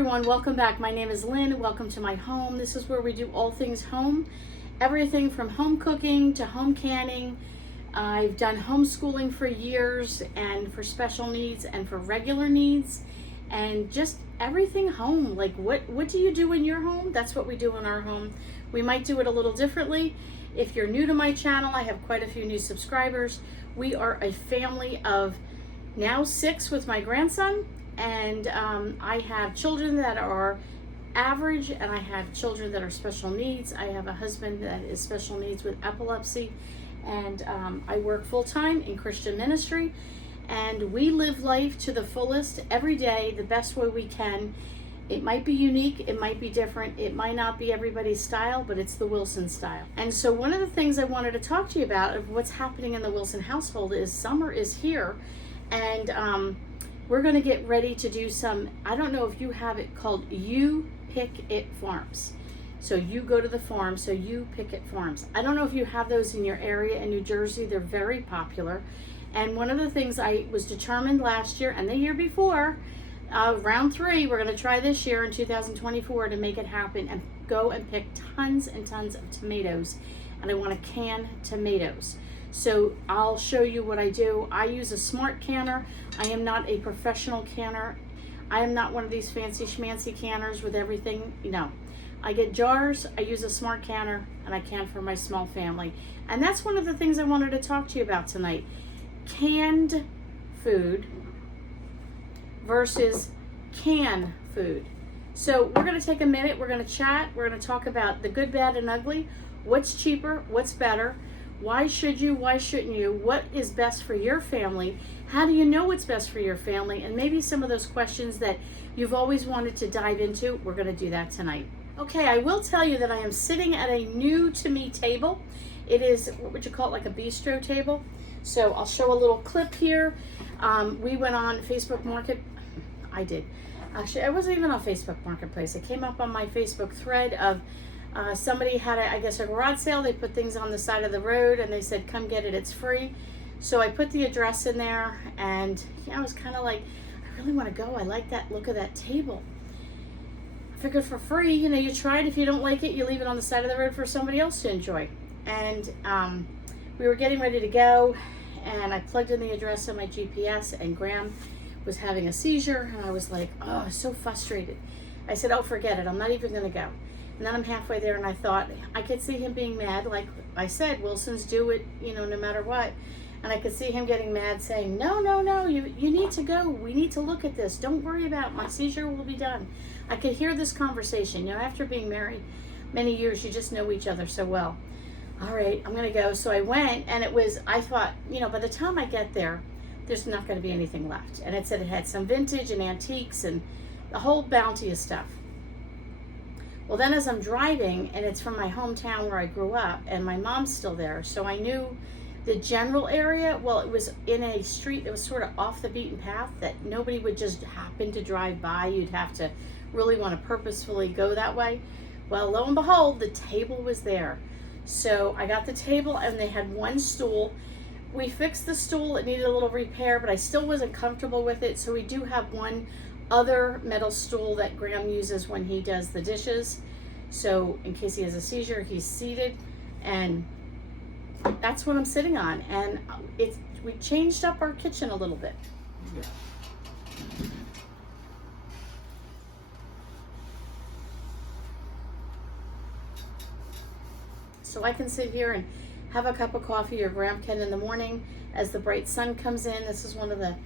everyone, welcome back. My name is Lynn. Welcome to my home. This is where we do all things home. Everything from home cooking to home canning. I've done homeschooling for years, and for special needs and for regular needs, and just everything home. Like what do you do in your home? That's what we do in our home. We might do it a little differently. If you're new to my channel, I have quite a few new subscribers. We are a family of now 6 with my grandson, and I have children that are average, and I have children that are special needs. I have a husband that is special needs with epilepsy, and I work full-time in Christian ministry, and we live life to the fullest every day, the best way we can. It might be unique, it might be different, it might not be everybody's style, but it's the Wilson style. And so one of the things I wanted to talk to you about of what's happening in the Wilson household is summer is here, and we're going to get ready to do some, I don't know if you have it, called You Pick It Farms. So you go to the farm, so You Pick It Farms. I don't know if you have those in your area in New Jersey. They're very popular. And one of the things I was determined last year and the year before, round 3, we're going to try this year in 2024 to make it happen and go and pick tons and tons of tomatoes. And I want to can tomatoes. So I'll show you what I do. I use a smart canner. I am not a professional canner. I am not one of these fancy schmancy canners with everything. No, I get jars, I use a smart canner, and I can for my small family. And that's one of the things I wanted to talk to you about tonight. Canned food versus canned food. So we're going to take a minute, we're going to chat, we're going to talk about the good, bad, and ugly. What's cheaper, what's better? Why should you, why shouldn't you? What is best for your family? How do you know what's best for your family? And maybe some of those questions that you've always wanted to dive into, we're going to do that tonight. Okay, I will tell you that I am sitting at a new to me table. It is, what would you call it, like a bistro table? So I'll show a little clip here. We went on Facebook Market. I did. Actually, I wasn't even on Facebook Marketplace. It came up on my Facebook thread of somebody had, I guess, a garage sale. They put things on the side of the road, and they said, come get it, it's free. So I put the address in there, and I was kind of like, I really want to go. I like that look of that table. I figured for free, you try it. If you don't like it, you leave it on the side of the road for somebody else to enjoy. And we were getting ready to go, and I plugged in the address on my GPS, and Graham was having a seizure, and I was like, oh, so frustrated. I said, oh, forget it. I'm not even going to go. And then I'm halfway there, and I thought, I could see him being mad. Like I said, Wilsons do it, no matter what. And I could see him getting mad, saying, no, you need to go. We need to look at this. Don't worry about it. My seizure will be done. I could hear this conversation. After being married many years, you just know each other so well. All right, I'm going to go. So I went, and I thought, by the time I get there, there's not going to be anything left. And it said it had some vintage and antiques and the whole bounty of stuff. Well, then as I'm driving, and it's from my hometown where I grew up, and my mom's still there, so I knew the general area. Well, it was in a street that was sort of off the beaten path that nobody would just happen to drive by. You'd have to really want to purposefully go that way. Well, lo and behold, the table was there. So I got the table, and they had one stool. We fixed the stool. It needed a little repair, but I still wasn't comfortable with it. So we do have one other metal stool that Graham uses when he does the dishes. So in case he has a seizure, he's seated, and that's what I'm sitting on. And we changed up our kitchen a little bit. So I can sit here and have a cup of coffee, or Graham can in the morning as the bright sun comes in. This is one of the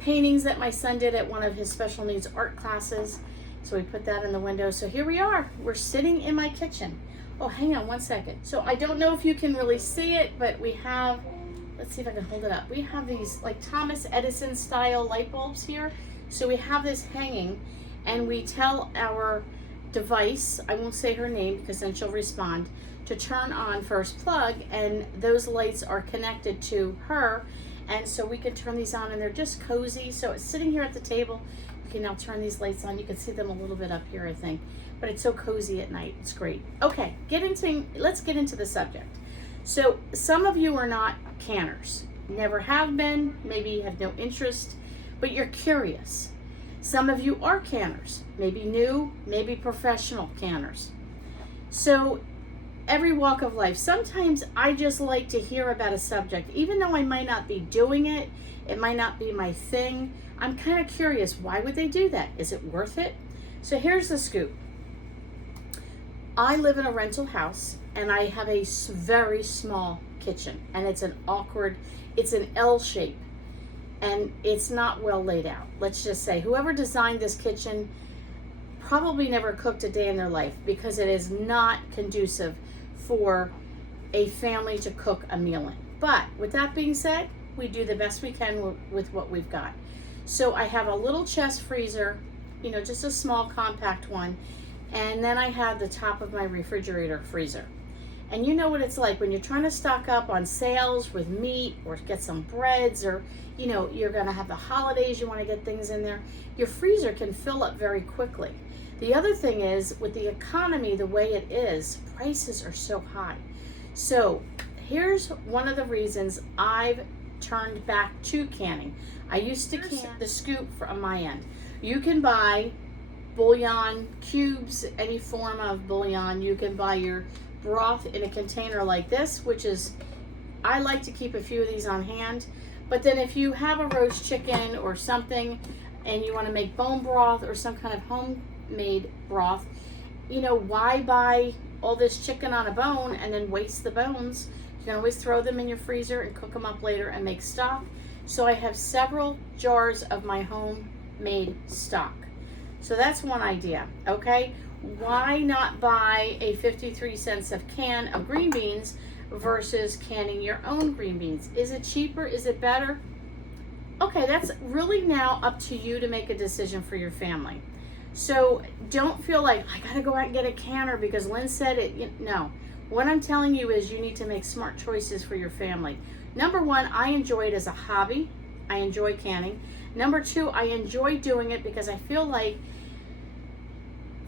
paintings that my son did at one of his special needs art classes. So we put that in the window. So here we are. We're sitting in my kitchen. Oh, hang on one second. So I don't know if you can really see it, but we have, let's see if I can hold it up. We have these like Thomas Edison style light bulbs here. So we have this hanging, and we tell our device, I won't say her name because then she'll respond, to turn on first plug, and those lights are connected to her. And so we can turn these on, and they're just cozy. So it's sitting here at the table. You can now turn these lights on. You can see them a little bit up here, I think. But it's so cozy at night. It's great. Okay, let's get into the subject. So some of you are not canners. Never have been. Maybe you have no interest, but you're curious. Some of you are canners, maybe new, maybe professional canners. So every walk of life, sometimes I just like to hear about a subject, even though I might not be doing it, it might not be my thing. I'm kind of curious, why would they do that? Is it worth it? So here's the scoop. I live in a rental house and I have a very small kitchen, and it's an L shape, and it's not well laid out. Let's just say whoever designed this kitchen probably never cooked a day in their life, because it is not conducive for a family to cook a meal in. But with that being said, we do the best we can with what we've got. So I have a little chest freezer, just a small compact one, and then I have the top of my refrigerator freezer. And you know what it's like when you're trying to stock up on sales with meat, or get some breads, or you're gonna have the holidays, you wanna get things in there. Your freezer can fill up very quickly. The other thing is, with the economy the way it is, prices are so high. So here's one of the reasons I've turned back to canning. I used to can. The scoop from my end. You can buy bouillon cubes, any form of bouillon. You can buy your broth in a container like this, which is, I like to keep a few of these on hand. But then if you have a roast chicken or something and you want to make bone broth or some kind of homemade broth, why buy all this chicken on a bone and then waste the bones? You can always throw them in your freezer and cook them up later and make stock. So I have several jars of my homemade stock. So that's one idea, okay? Why not buy a 53 cents of can of green beans versus canning your own green beans? Is it cheaper? Is it better? Okay, that's really now up to you to make a decision for your family. So don't feel like, I gotta go out and get a canner because Lynn said it. No. What I'm telling you is you need to make smart choices for your family. Number one, I enjoy it as a hobby. I enjoy canning. Number two, I enjoy doing it because I feel like,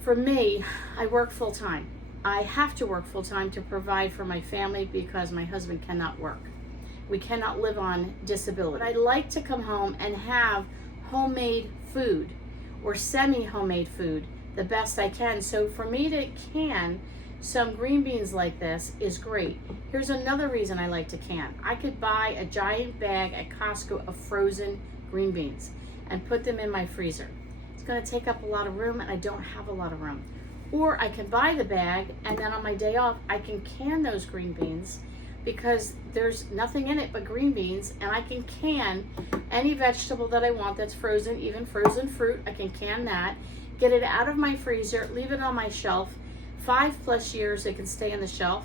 for me, I work full time. I have to work full time to provide for my family because my husband cannot work. We cannot live on disability. But I like to come home and have homemade food or semi-homemade food the best I can. So for me to can some green beans like this is great. Here's another reason I like to can. I could buy a giant bag at Costco of frozen green beans and put them in my freezer. It's gonna take up a lot of room and I don't have a lot of room. Or I can buy the bag and then on my day off, I can can those green beans because there's nothing in it but green beans, and I can can any vegetable that I want that's frozen, even frozen fruit. I can can that, get it out of my freezer, leave it on my shelf. 5+ years it can stay on the shelf.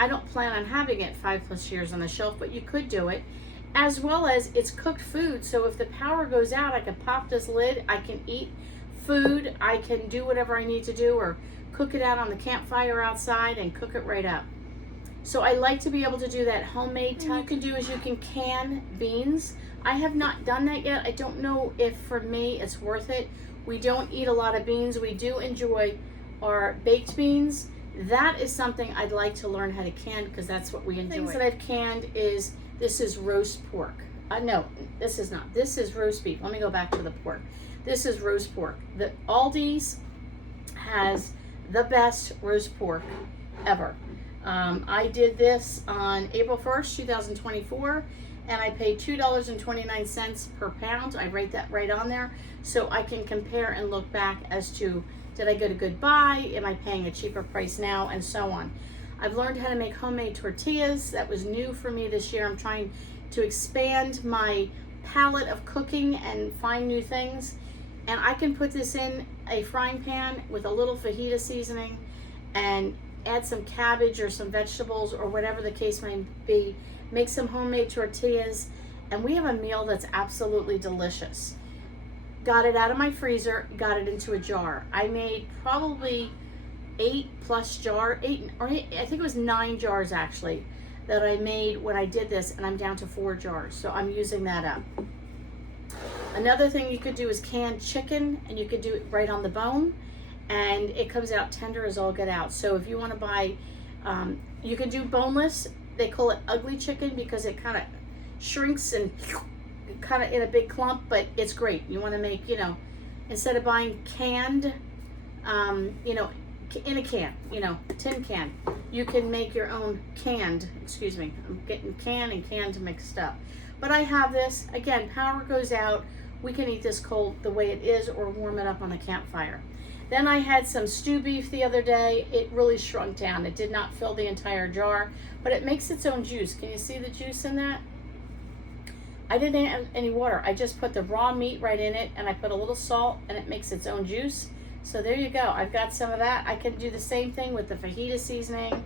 I don't plan on having it 5+ years on the shelf, but you could do it. As well as it's cooked food, so if the power goes out, I can pop this lid, I can eat food, I can do whatever I need to do, or cook it out on the campfire outside and cook it right up. So I like to be able to do that homemade type. What you can do is you can can beans. I have not done that yet. I don't know if for me it's worth it. We don't eat a lot of beans. We do enjoy our baked beans. That is something I'd like to learn how to can because that's what we enjoy. Things that I've canned is, this is roast pork. No, this is not. This is roast beef. Let me go back to the pork. This is roast pork. The Aldi's has the best roast pork ever. I did this on April 1st, 2024, and I paid $2.29 per pound. I write that right on there so I can compare and look back as to, did I get a good buy? Am I paying a cheaper price now? And so on. I've learned how to make homemade tortillas. That was new for me this year. I'm trying to expand my palette of cooking and find new things. And I can put this in a frying pan with a little fajita seasoning and add some cabbage or some vegetables or whatever the case may be, make some homemade tortillas, and we have a meal that's absolutely delicious. Got it out of my freezer, got it into a jar. I made probably 8 I think it was 9 jars actually that I made when I did this, and I'm down to 4 jars, so I'm using that up. Another thing you could do is canned chicken, and you could do it right on the bone, and it comes out tender as all get out. So if you want to buy, you can do boneless. They call it ugly chicken because it kind of shrinks and kind of in a big clump, but it's great. You want to make, instead of buying canned, you know, in a can, you know, tin can, you can make your own canned, excuse me, I'm getting can and canned mixed up. But I have this, again, power goes out, we can eat this cold the way it is or warm it up on the campfire. Then I had some stew beef the other day. It really shrunk down. It did not fill the entire jar, but it makes its own juice. Can you see the juice in that? I didn't add any water. I just put the raw meat right in it, and I put a little salt, and it makes its own juice. So there you go. I've got some of that. I can do the same thing with the fajita seasoning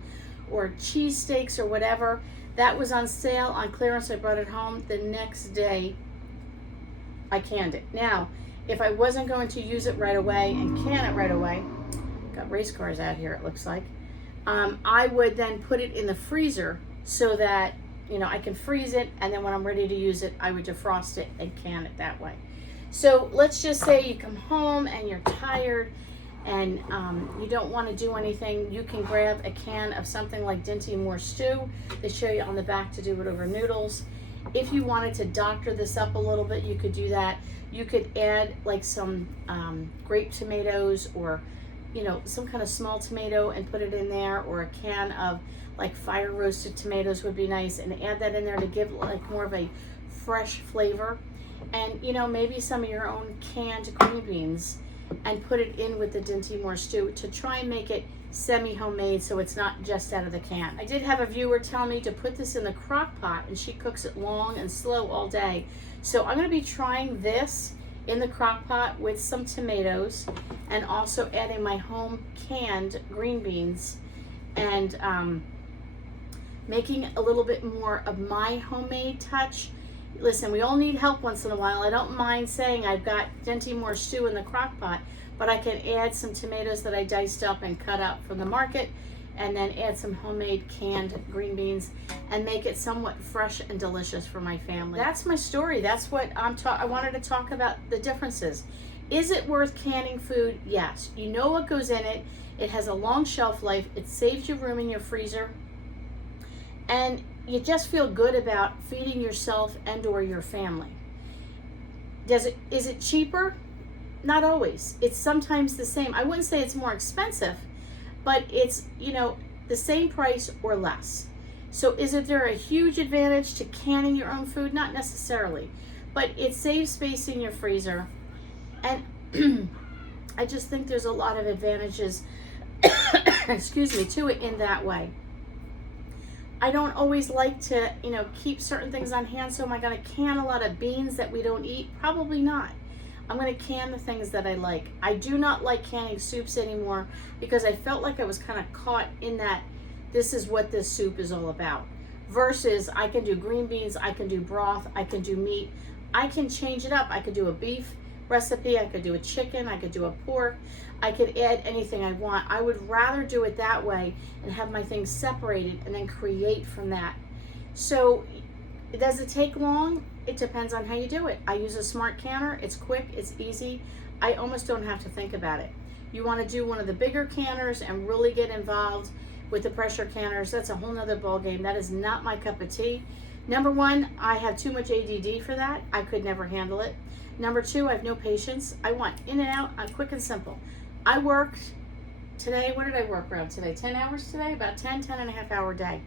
or cheese steaks or whatever. That was on sale on clearance. I brought it home. The next day, I canned it. Now, if I wasn't going to use it right away and can it right away, got race cars out here, it looks like, I would then put it in the freezer so that, you know, I can freeze it, and then when I'm ready to use it, I would defrost it and can it that way. So let's just say you come home and you're tired and you don't want to do anything. You can grab a can of something like Dinty Moore stew. They show you on the back to do it over noodles. If you wanted to doctor this up a little bit, you could do that. You could add like some grape tomatoes, or, you know, some kind of small tomato and put it in there, or a can of like fire roasted tomatoes would be nice, and add that in there to give like more of a fresh flavor. And, you know, maybe some of your own canned green beans and put it in with the Dinty Moore stew to try and make it semi-homemade so it's not just out of the can. I did have a viewer tell me to put this in the crock pot, and she cooks it long and slow all day. So I'm going to be trying this in the crock pot with some tomatoes, and also adding my home canned green beans, and making a little bit more of my homemade touch. Listen, we all need help once in a while. I don't mind saying I've got Dinty Moore stew in the crock pot, but I can add some tomatoes that I diced up and cut up from the market, and then add some homemade canned green beans and make it somewhat fresh and delicious for my family. That's my story. That's what I wanted to talk about, the differences. Is it worth canning food? Yes. You know what goes in it. It has a long shelf life. It saves you room in your freezer. And you just feel good about feeding yourself and or your family. Is it cheaper? Not always. It's sometimes the same. I wouldn't say it's more expensive, but it's, you know, the same price or less. So is there a huge advantage to canning your own food? Not necessarily, but it saves space in your freezer. And I just think there's a lot of advantages, excuse me, to it in that way. I don't always like to, you know, keep certain things on hand. So am I going to can a lot of beans that we don't eat? Probably not. I'm going to can the things that I like. I do not like canning soups anymore because I felt like I was kind of caught in that this is what this soup is all about. Versus I can do green beans, I can do broth, I can do meat. I can change it up. I could do a beef recipe, I could do a chicken, I could do a pork. I could add anything I want. I would rather do it that way and have my things separated and then create from that. So does it take long? It depends on how you do it. I use a smart canner. It's quick, it's easy. I almost don't have to think about it. You want to do one of the bigger canners and really get involved with the pressure canners. That's a whole nother ball game. That is not my cup of tea. Number one, I have too much ADD for that. I could never handle it. Number two, I have no patience. I want in and out, quick and simple. I worked today, what did I work around today? 10 hours today? About 10 and a half hour day.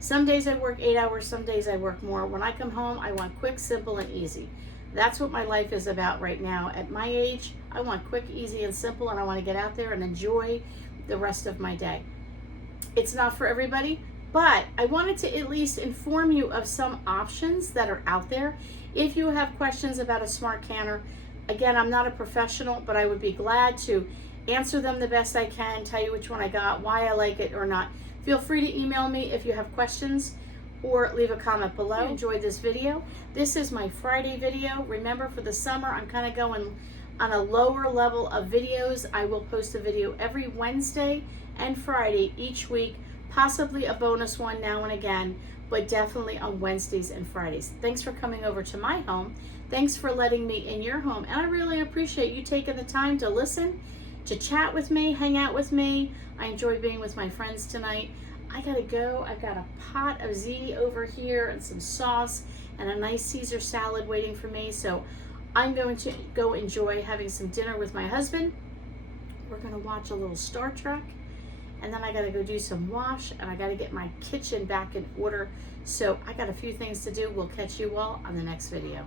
Some days I work 8 hours, some days I work more. When I come home, I want quick, simple, and easy. That's what my life is about right now. At my age, I want quick, easy, and simple, and I want to get out there and enjoy the rest of my day. It's not for everybody, but I wanted to at least inform you of some options that are out there. If you have questions about a smart canner, again, I'm not a professional, but I would be glad to answer them the best I can, tell you which one I got, why I like it or not. Feel free to email me if you have questions or leave a comment below. I enjoyed this video. This is my Friday video. Remember, for the summer, I'm kind of going on a lower level of videos. I will post a video every Wednesday and Friday each week, possibly a bonus one now and again, but definitely on Wednesdays and Fridays. Thanks for coming over to my home. Thanks for letting me in your home. And I really appreciate you taking the time to listen, to chat with me, hang out with me. I enjoy being with my friends tonight. I gotta go. I've got a pot of ziti over here and some sauce and a nice Caesar salad waiting for me. So I'm going to go enjoy having some dinner with my husband. We're going to watch a little Star Trek. And then I got to go do some wash, and I got to get my kitchen back in order. So I got a few things to do. We'll catch you all on the next video.